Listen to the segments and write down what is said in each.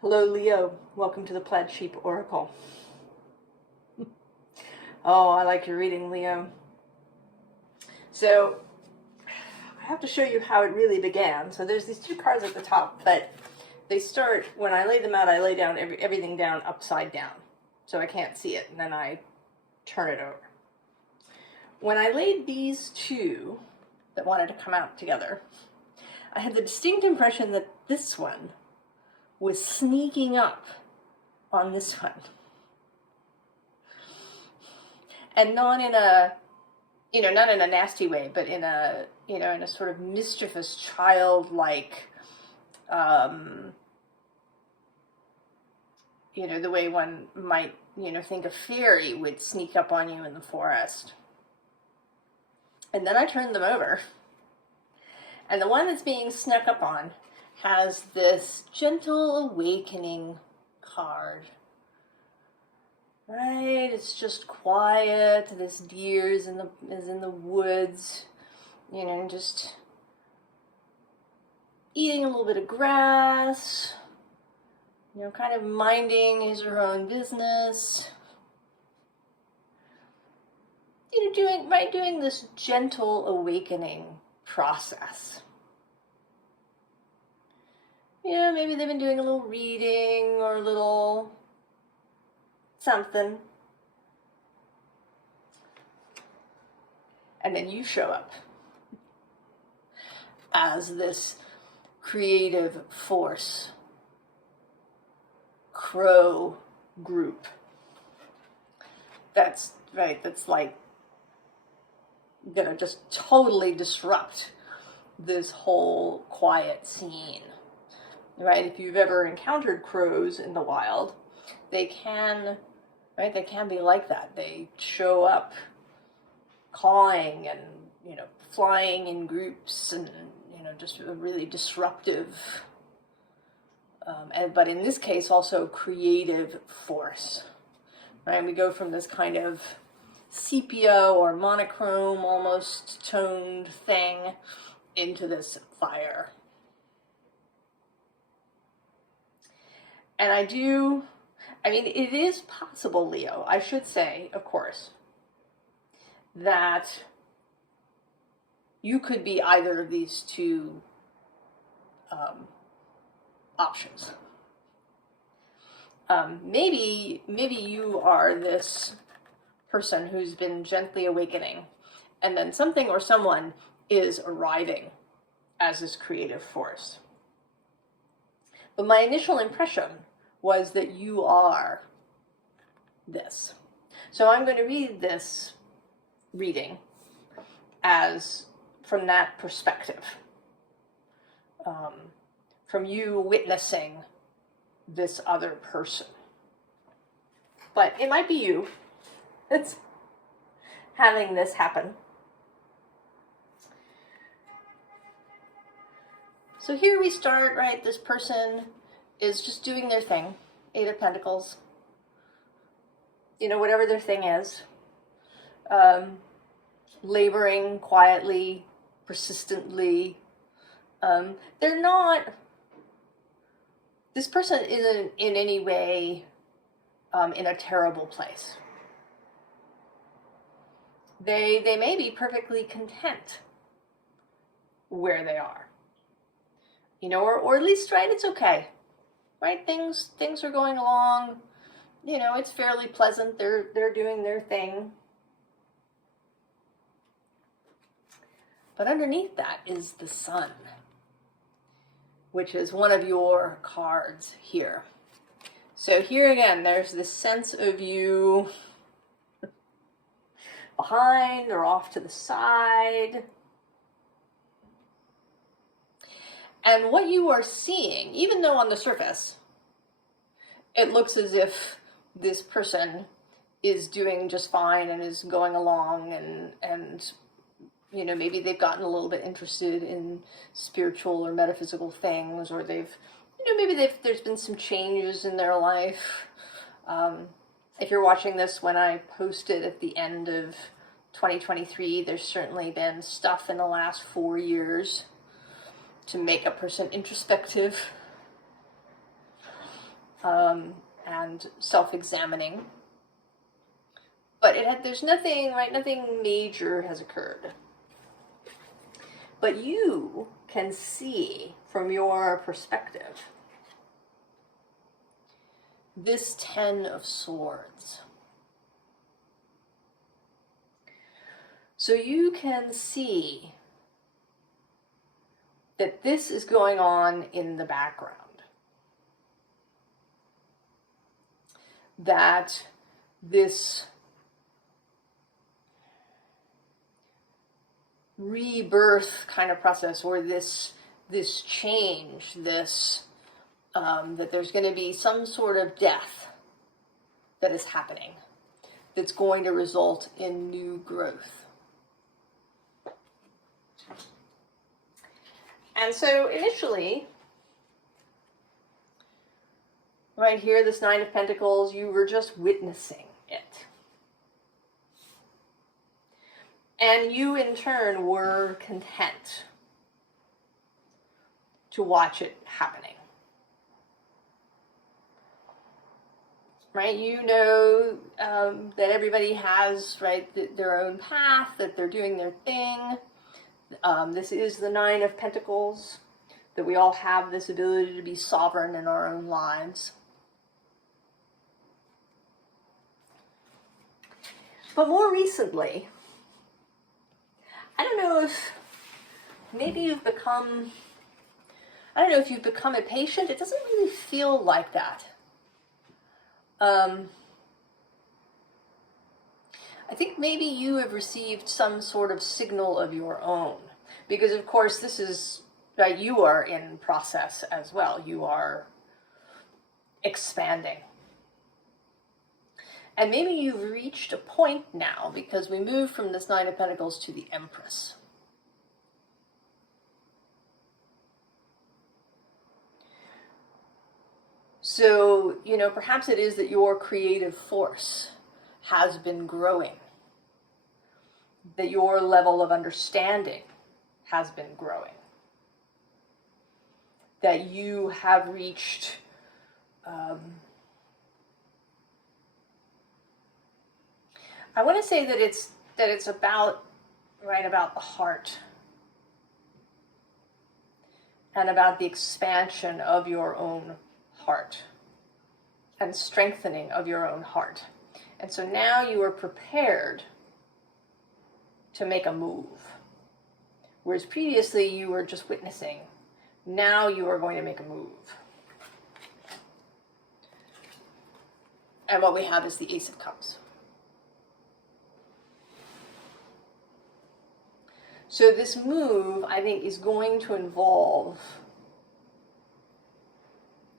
Hello, Leo. Welcome to the Plaid Sheep Oracle. Oh, I like your reading, Leo. So, I have to show you how it really began. So there's these two cards at the top, but they start, when I lay them out, I lay down everything down upside down. So I can't see it, and then I turn it over. When I laid these two that wanted to come out together, I had the distinct impression that this one was sneaking up on this one. And not in a, not in a nasty way, but in a, in a sort of mischievous, childlike, the way one might, think a fairy would sneak up on you in the forest. And then I turned them over. And the one that's being snuck up on has this gentle awakening card. Right? It's just quiet. This deer is in the woods, just eating a little bit of grass, kind of minding his or her own business. Doing this gentle awakening process. Maybe they've been doing a little reading or a little something. And then you show up as this creative force, crow group. That's like gonna just totally disrupt this whole quiet scene. Right? If you've ever encountered crows in the wild, they can be like that. They show up cawing and, flying in groups and, just a really disruptive, but in this case also creative force. Right? We go from this kind of sepia or monochrome almost toned thing into this fire. And it is possible, Leo, I should say, of course, that you could be either of these two options. Maybe you are this person who's been gently awakening, and then something or someone is arriving as this creative force. But my initial impression was that you are this. So I'm going to read this reading as from that perspective, from you witnessing this other person. But it might be you that's having this happen. So here we start, right? This person is just doing their thing. 8 of Pentacles. Whatever their thing is. Laboring quietly, persistently. This person isn't in any way in a terrible place. They may be perfectly content where they are. Or at least, right, it's okay. Right? Things are going along. It's fairly pleasant. They're doing their thing. But underneath that is the sun, which is one of your cards here. So here again, there's this sense of you behind or off to the side. And what you are seeing, even though on the surface, it looks as if this person is doing just fine and is going along and maybe they've gotten a little bit interested in spiritual or metaphysical things, or there's been some changes in their life. If you're watching this when I posted at the end of 2023, there's certainly been stuff in the last 4 years to make a person introspective. and self-examining. But there's nothing, right? Nothing major has occurred. But you can see from your perspective this 10 of Swords. So you can see that this is going on in the background. That this rebirth kind of process, or this change, that there's going to be some sort of death that is happening that's going to result in new growth. And so initially, right here, this Nine of Pentacles, you were just witnessing it. And you, in turn, were content to watch it happening. Right? You know that everybody has, right, their own path, that they're doing their thing. This is the Nine of Pentacles, that we all have this ability to be sovereign in our own lives. But more recently, I don't know if maybe you've become, I don't know if you've become impatient. It doesn't really feel like that. I think maybe you have received some sort of signal of your own. Because, of course, this is, right, you are in process as well. You are expanding. And maybe you've reached a point now, because we move from this Nine of Pentacles to the Empress. So, you know, perhaps it is that your creative force has been growing, that your level of understanding has been growing, that you have reached I want to say that it's about, right, about the heart and about the expansion of your own heart and strengthening of your own heart. And so now you are prepared to make a move. Whereas previously you were just witnessing. Now you are going to make a move. And what we have is the Ace of Cups. So this move, I think, is going to involve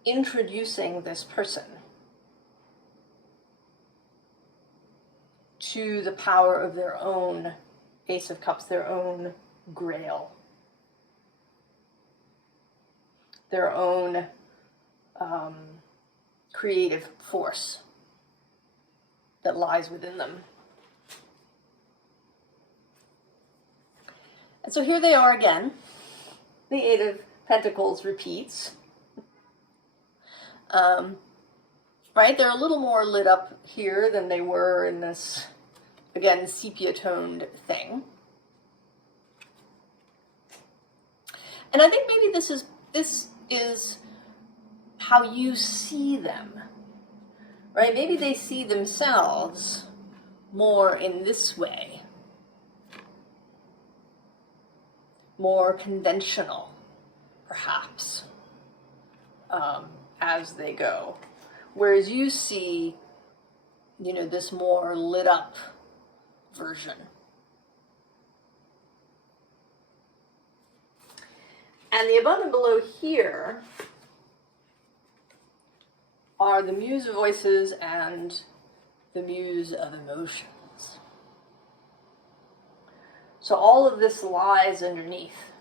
introducing this person to the power of their own Ace of Cups, their own Grail, their own creative force that lies within them. And so here they are again. The Eight of Pentacles repeats. Right? They're a little more lit up here than they were in this, again, sepia-toned thing. And I think maybe this is how you see them. Right? Maybe they see themselves more in this way. More conventional, perhaps, as they go. Whereas you see, you know, this more lit up version. And the above and below here are the Muse voices and the Muse of emotions. So all of this lies underneath.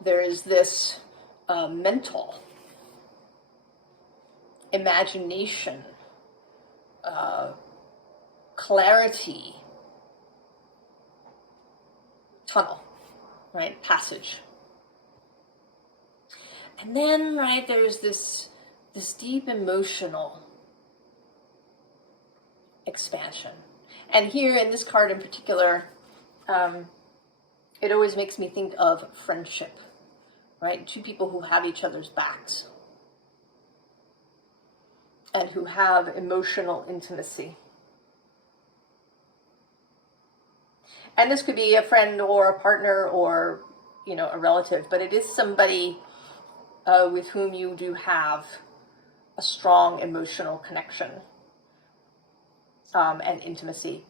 There is this mental imagination, clarity, tunnel, right? Passage. And then, right, there's this deep emotional expansion. And here in this card in particular, it always makes me think of friendship, right? Two people who have each other's backs and who have emotional intimacy. And this could be a friend or a partner or, you know, a relative, but it is somebody with whom you do have a strong emotional connection and intimacy.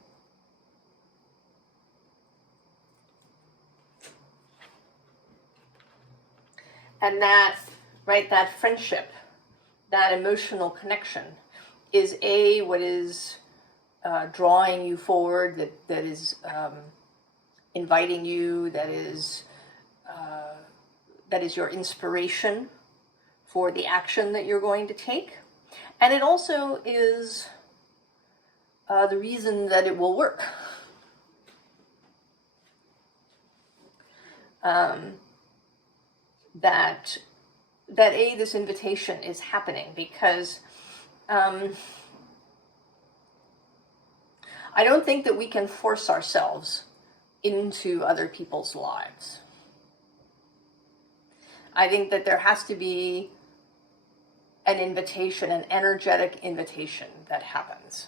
And that, right, that friendship, that emotional connection is what is drawing you forward, that is inviting you, that is your inspiration for the action that you're going to take. And it also is the reason that it will work. That this invitation is happening because I don't think that we can force ourselves into other people's lives. I think that there has to be an invitation, an energetic invitation that happens.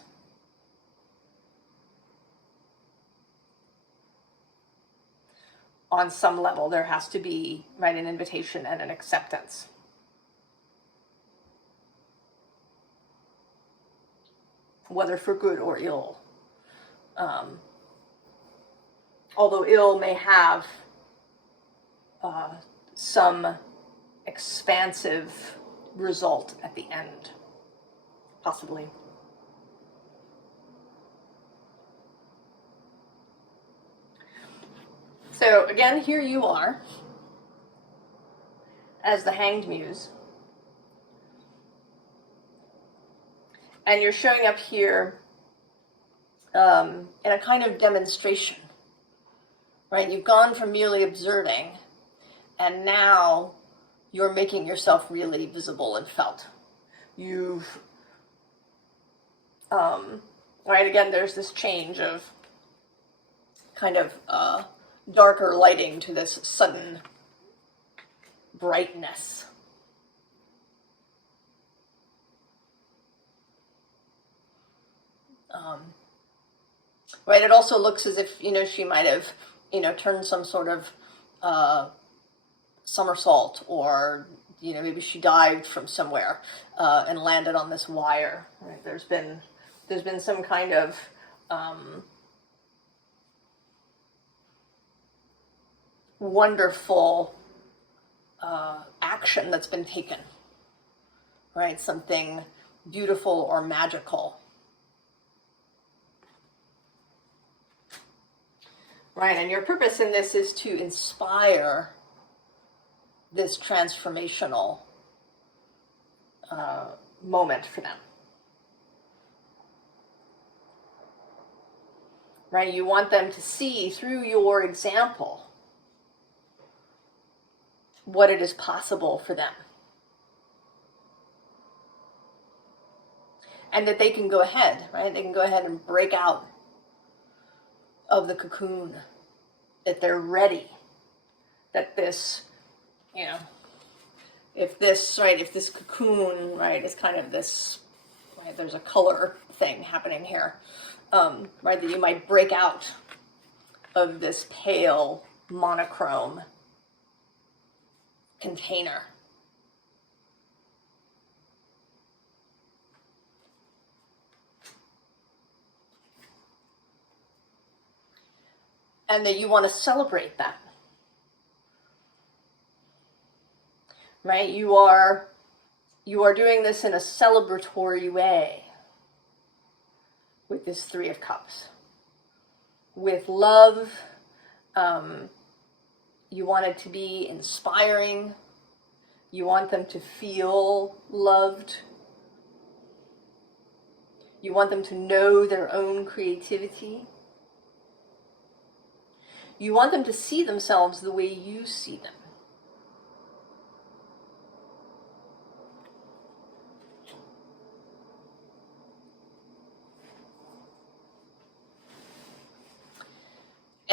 On some level, there has to be, right, an invitation and an acceptance. Whether for good or ill. Although ill may have some expansive result at the end, possibly. So again, here you are as the Hanged Muse. And you're showing up here in a kind of demonstration, right? You've gone from merely observing, and now you're making yourself really visible and felt. You've, right, again, there's this change of kind of darker lighting to this sudden brightness. Right, it also looks as if, you know, she might have, you know, turned some sort of somersault, or, you know, maybe she dived from somewhere and landed on this wire. Right? There's been some kind of wonderful action that's been taken, right? Something beautiful or magical. Right, and your purpose in this is to inspire this transformational moment for them. Right, you want them to see through your example what it is possible for them. And that they can go ahead, right? They can go ahead and break out of the cocoon, that they're ready, that this, you know, if this cocoon, right, is kind of this, right, there's a color thing happening here, right, that you might break out of this pale monochrome container. And that you want to celebrate that. Right? You are doing this in a celebratory way with this Three of Cups. With love, you want it to be inspiring. You want them to feel loved. You want them to know their own creativity. You want them to see themselves the way you see them.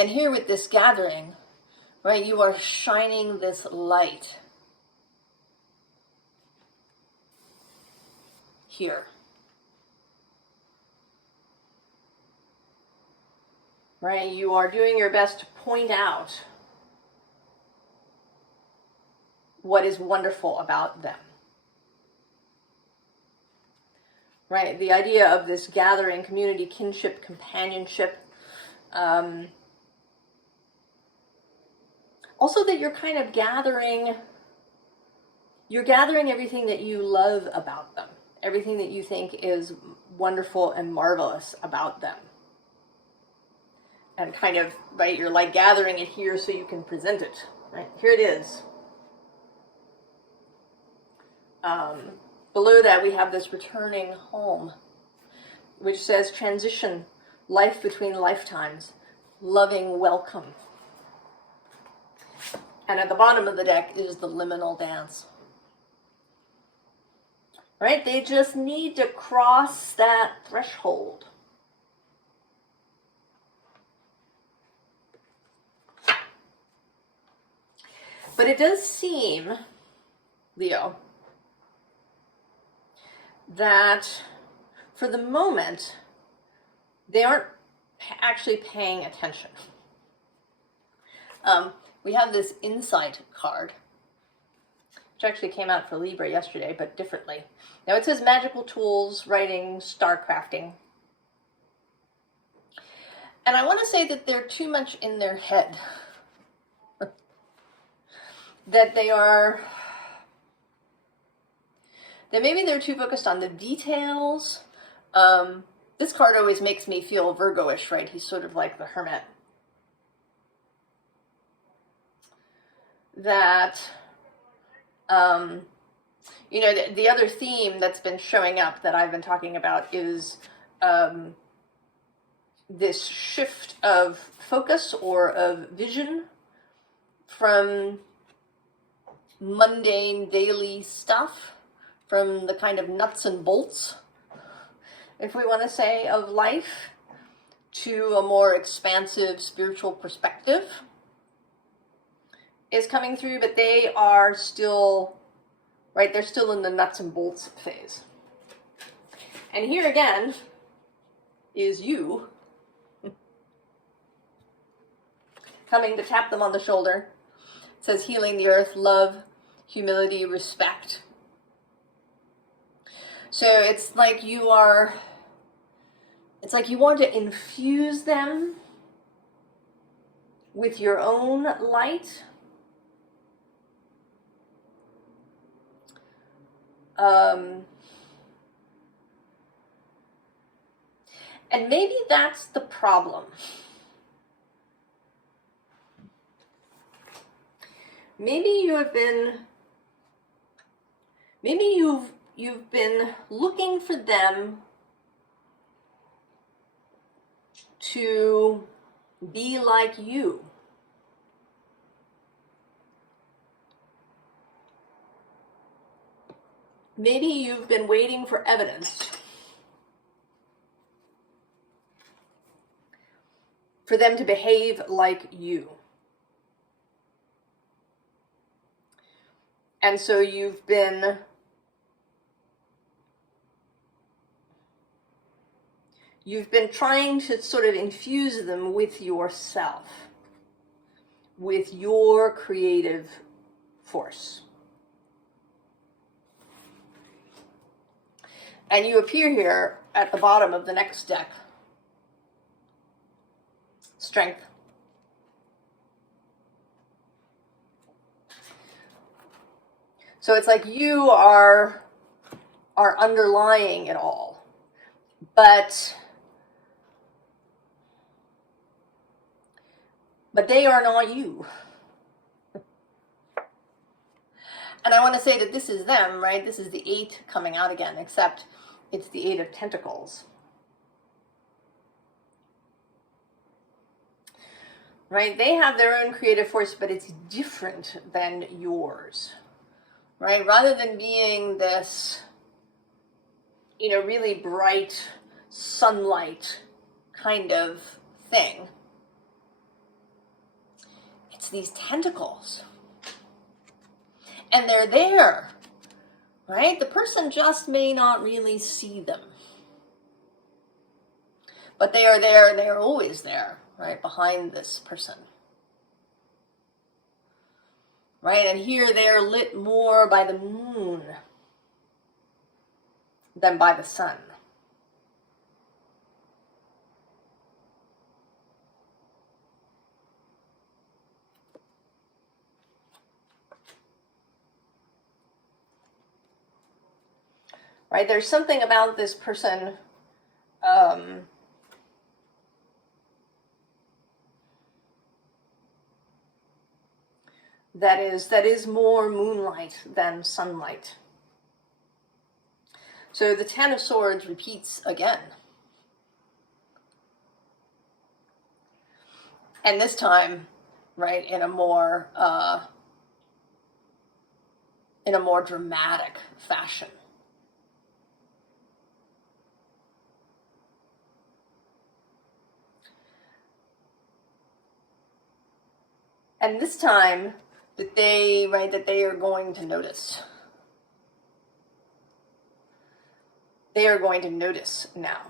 And here with this gathering, right, you are shining this light here. Right, you are doing your best to point out what is wonderful about them. Right, the idea of this gathering, community, kinship, companionship. Also that you're kind of gathering everything that you love about them, everything that you think is wonderful and marvelous about them. And kind of, right, you're like gathering it here so you can present it, right? Here it is. Below that we have this returning home, which says transition, life between lifetimes, loving welcome. And at the bottom of the deck is the liminal dance. Right? They just need to cross that threshold. But it does seem, Leo, that for the moment, they aren't actually paying attention. We have this insight card, which actually came out for Libra yesterday, but differently. Now it says magical tools, writing, star crafting. And I want to say that they're too much in their head. That maybe they're too focused on the details. This card always makes me feel Virgo-ish, right? He's sort of like the hermit. That, you know, the other theme that's been showing up that I've been talking about is this shift of focus or of vision from mundane daily stuff, from the kind of nuts and bolts, if we want to say, of life, to a more expansive spiritual perspective is coming through, but they are still, right, they're still in the nuts and bolts phase. And here again is you coming to tap them on the shoulder. It says healing the earth, love, humility, respect. So it's like you want to infuse them with your own light. And maybe that's the problem. Maybe you've been looking for them to be like you. Maybe you've been waiting for evidence for them to behave like you. And so you've been trying to sort of infuse them with yourself, with your creative force. And you appear here at the bottom of the next deck. Strength. So it's like you are underlying it all. But they are not you. And I want to say that this is them, right? This is the 8 coming out again, except it's the 8 of Pentacles. Right? They have their own creative force, but it's different than yours. Right? Rather than being this, you know, really bright sunlight kind of thing, It's these tentacles. And they're there, right? The person just may not really see them. But they are there, and they are always there, right, behind this person. Right, and here they are lit more by the moon than by the sun. Right, there's something about this person that is more moonlight than sunlight. So the Ten of Swords repeats again. And this time, right, in a more dramatic fashion. And this time that they are going to notice. They are going to notice now.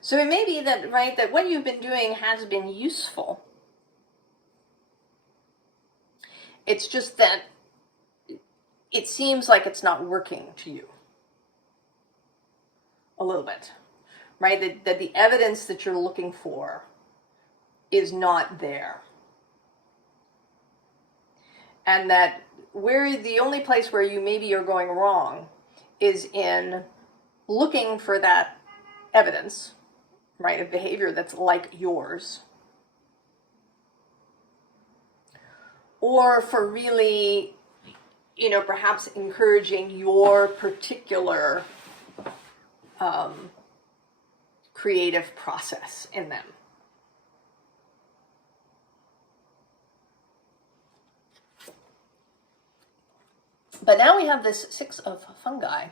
So it may be that, right, that what you've been doing has been useful. It's just that it seems like it's not working to you. A little bit. Right? That the evidence that you're looking for is not there. And that the only place where you maybe are going wrong is in looking for that evidence, right, of behavior that's like yours. Or for really, perhaps encouraging your particular creative process in them. But now we have this Six of Fungi.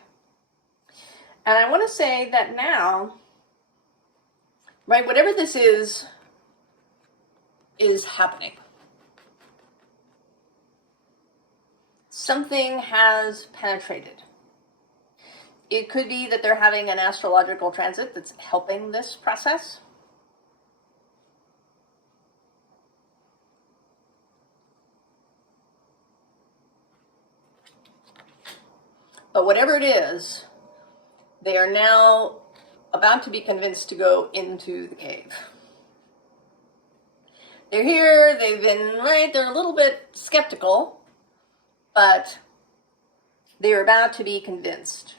And I want to say that now, right, whatever this is happening. Something has penetrated. It could be that they're having an astrological transit that's helping this process. But whatever it is, they are now about to be convinced to go into the cave. They're here, they've been, right, they're a little bit skeptical, but they're about to be convinced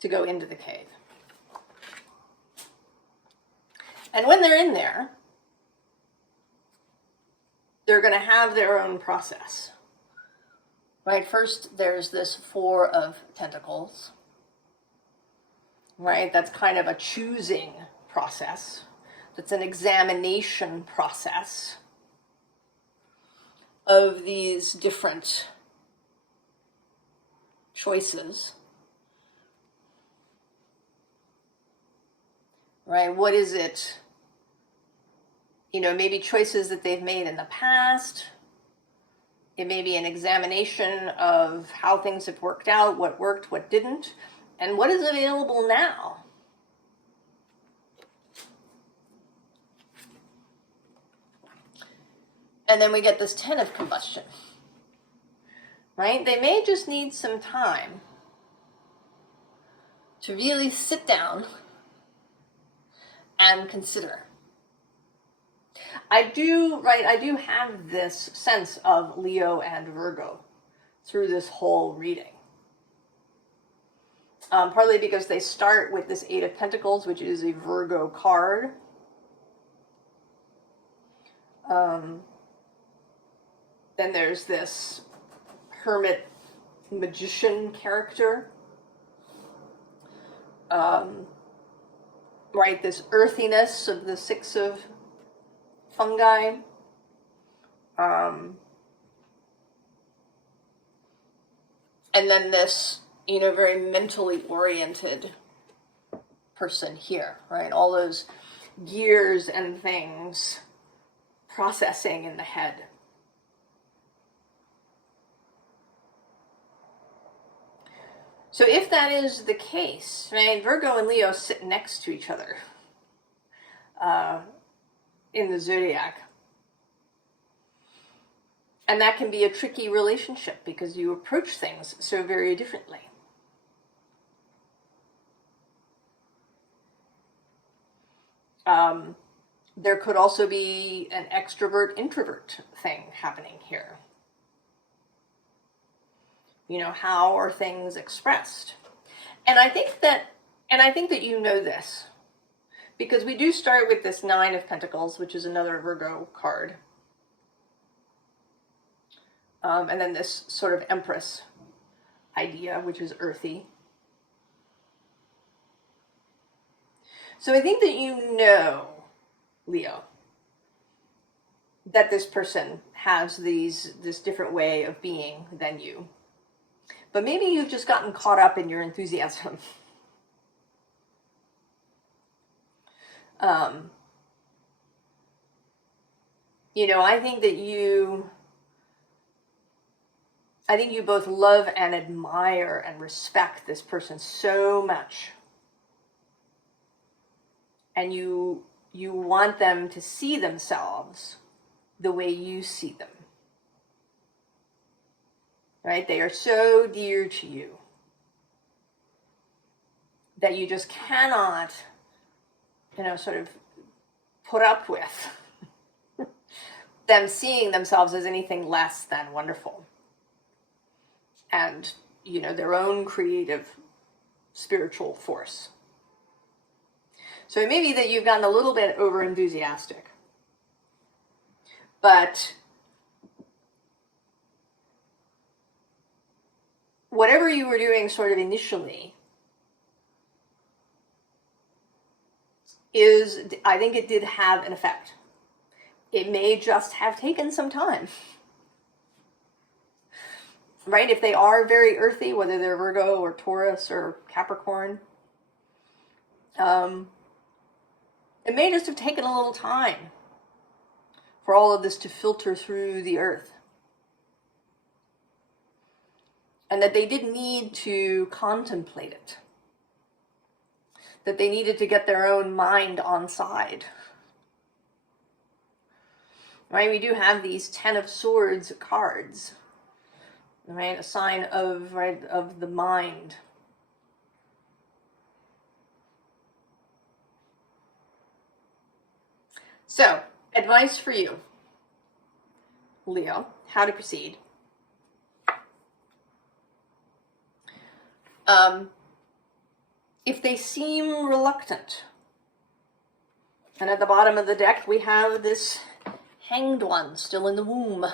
to go into the cave. And when they're in there, they're going to have their own process. Right, first there's this Four of Pentacles. Right, that's kind of a choosing process. That's an examination process of these different choices. Right, what is it? Maybe choices that they've made in the past. It may be an examination of how things have worked out, what worked, what didn't, and what is available now. And then we get this Ten of Combustion. Right? They may just need some time to really sit down and consider. I do have this sense of Leo and Virgo through this whole reading. Partly because they start with this Eight of Pentacles, which is a Virgo card. Then there's this Hermit Magician character. Right, this earthiness of the Six of Fungi. And then this, very mentally oriented person here, right? All those gears and things processing in the head. So if that is the case, right, Virgo and Leo sit next to each other in the zodiac. And that can be a tricky relationship because you approach things so very differently. There could also be an extrovert-introvert thing happening here. You know, how are things expressed? And I think that you know this, because we do start with this Nine of Pentacles, which is another Virgo card. And then this sort of Empress idea, which is earthy. So I think that you know, Leo, that this person has this different way of being than you. But maybe you've just gotten caught up in your enthusiasm. You know, I think you both love and admire and respect this person so much. And you want them to see themselves the way you see them. Right? They are so dear to you that you just cannot, you know, sort of put up with them seeing themselves as anything less than wonderful. And, you know, their own creative spiritual force. So it may be that you've gotten a little bit over enthusiastic. But whatever you were doing sort of initially I think it did have an effect. It may just have taken some time. Right? If they are very earthy, whether they're Virgo or Taurus or Capricorn, it may just have taken a little time for all of this to filter through the earth. And that they did need to contemplate it. That they needed to get their own mind on side. Right? We do have these Ten of Swords cards. Right? A sign of the mind. So, advice for you, Leo, how to proceed. If they seem reluctant, and at the bottom of the deck we have this Hanged One still in the womb.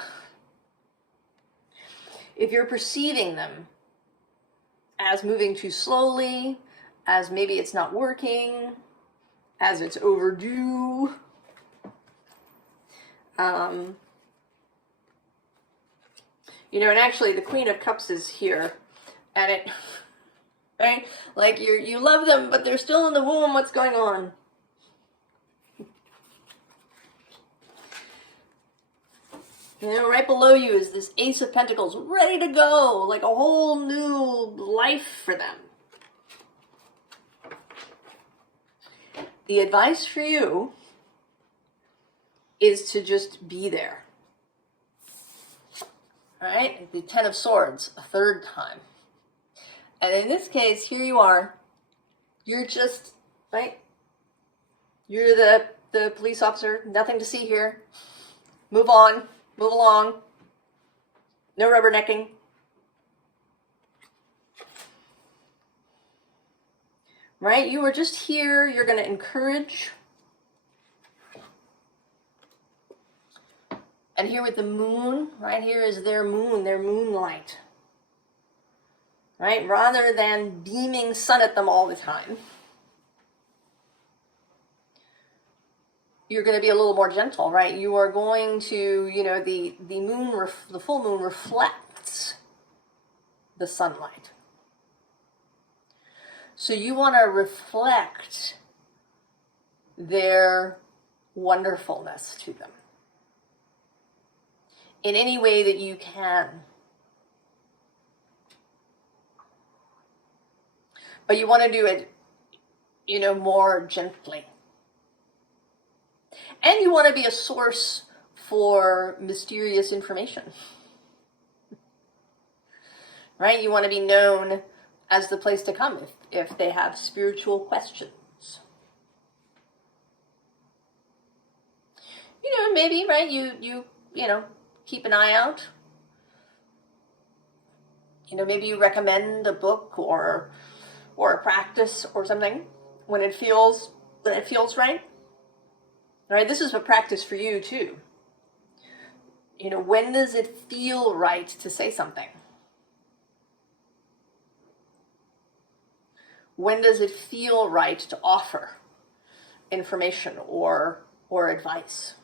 If you're perceiving them as moving too slowly, as maybe it's not working, as it's overdue, you know, and actually the Queen of Cups is here, and it, right? Like you love them, but they're still in the womb. What's going on? You know, right below you is this Ace of Pentacles, ready to go, like a whole new life for them. The advice for you is to just be there. Right? The Ten of Swords, a third time. And in this case, here you are. You're just, right? You're the police officer. Nothing to see here. Move on. Move along. No rubbernecking. Right? You are just here. You're going to encourage. And here with the moon, right here is their moon, their moonlight. Right? Rather than beaming sun at them all the time, you're going to be a little more gentle, right? You are going to, you know, the full moon reflects the sunlight. So you want to reflect their wonderfulness to them in any way that you can. But you want to do it, more gently. And you want to be a source for mysterious information. Right? You want to be known as the place to come if they have spiritual questions. Maybe, right, you keep an eye out. Maybe you recommend a book or a practice or something when it feels right. Right? This is a practice for you too. When does it feel right to say something? When does it feel right to offer information or advice?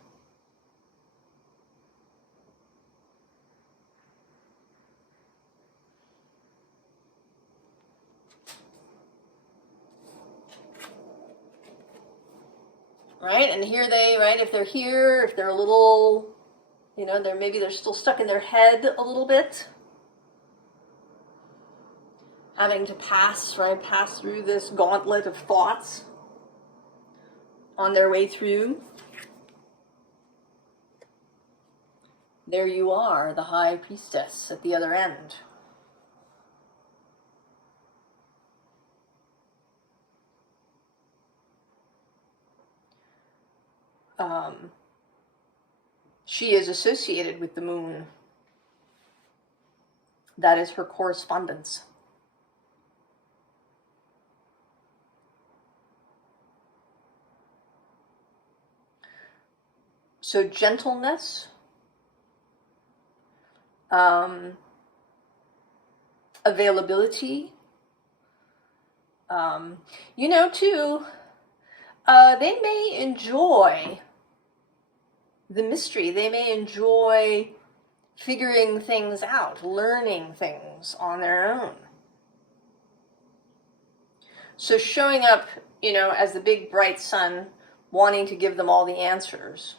Right? And here if they're here, if they're a little, they're still stuck in their head a little bit, having to pass through this gauntlet of thoughts on their way through. There you are, the High Priestess at the other end. She is associated with the moon. That is her correspondence. So gentleness, availability, too, they may enjoy the mystery. They may enjoy figuring things out, learning things on their own. So showing up, as the big bright sun, wanting to give them all the answers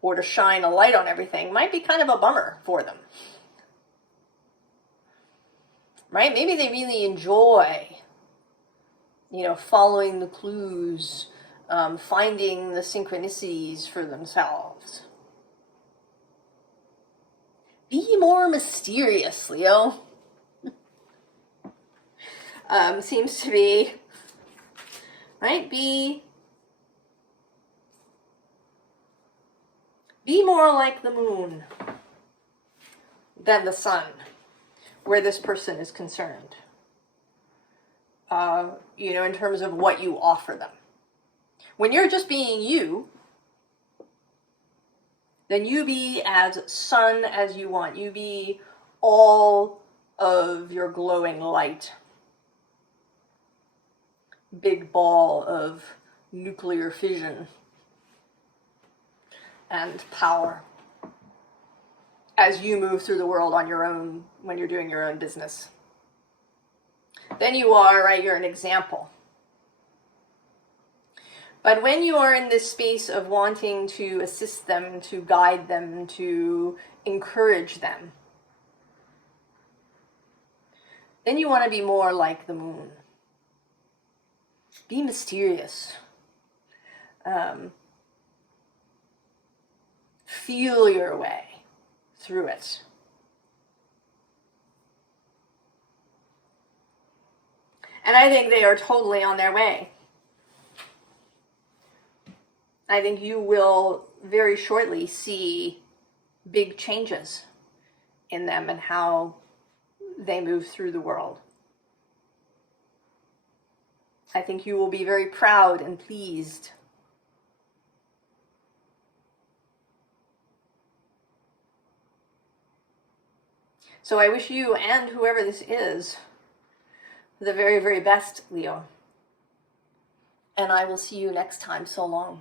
or to shine a light on everything might be kind of a bummer for them. Right? Maybe they really enjoy, following the clues, finding the synchronicities for themselves. Be more mysterious, Leo. Seems to be, right? Be more like the moon than the sun, where this person is concerned. In terms of what you offer them. When you're just being you, then you be as sun as you want. You be all of your glowing light. Big ball of nuclear fission and power as you move through the world on your own when you're doing your own business. Then you are, right, you're an example. But when you are in this space of wanting to assist them, to guide them, to encourage them, then you want to be more like the moon. Be mysterious. Feel your way through it. And I think they are totally on their way. I think you will very shortly see big changes in them and how they move through the world. I think you will be very proud and pleased. So I wish you and whoever this is the very, very best, Leo. And I will see you next time. So long.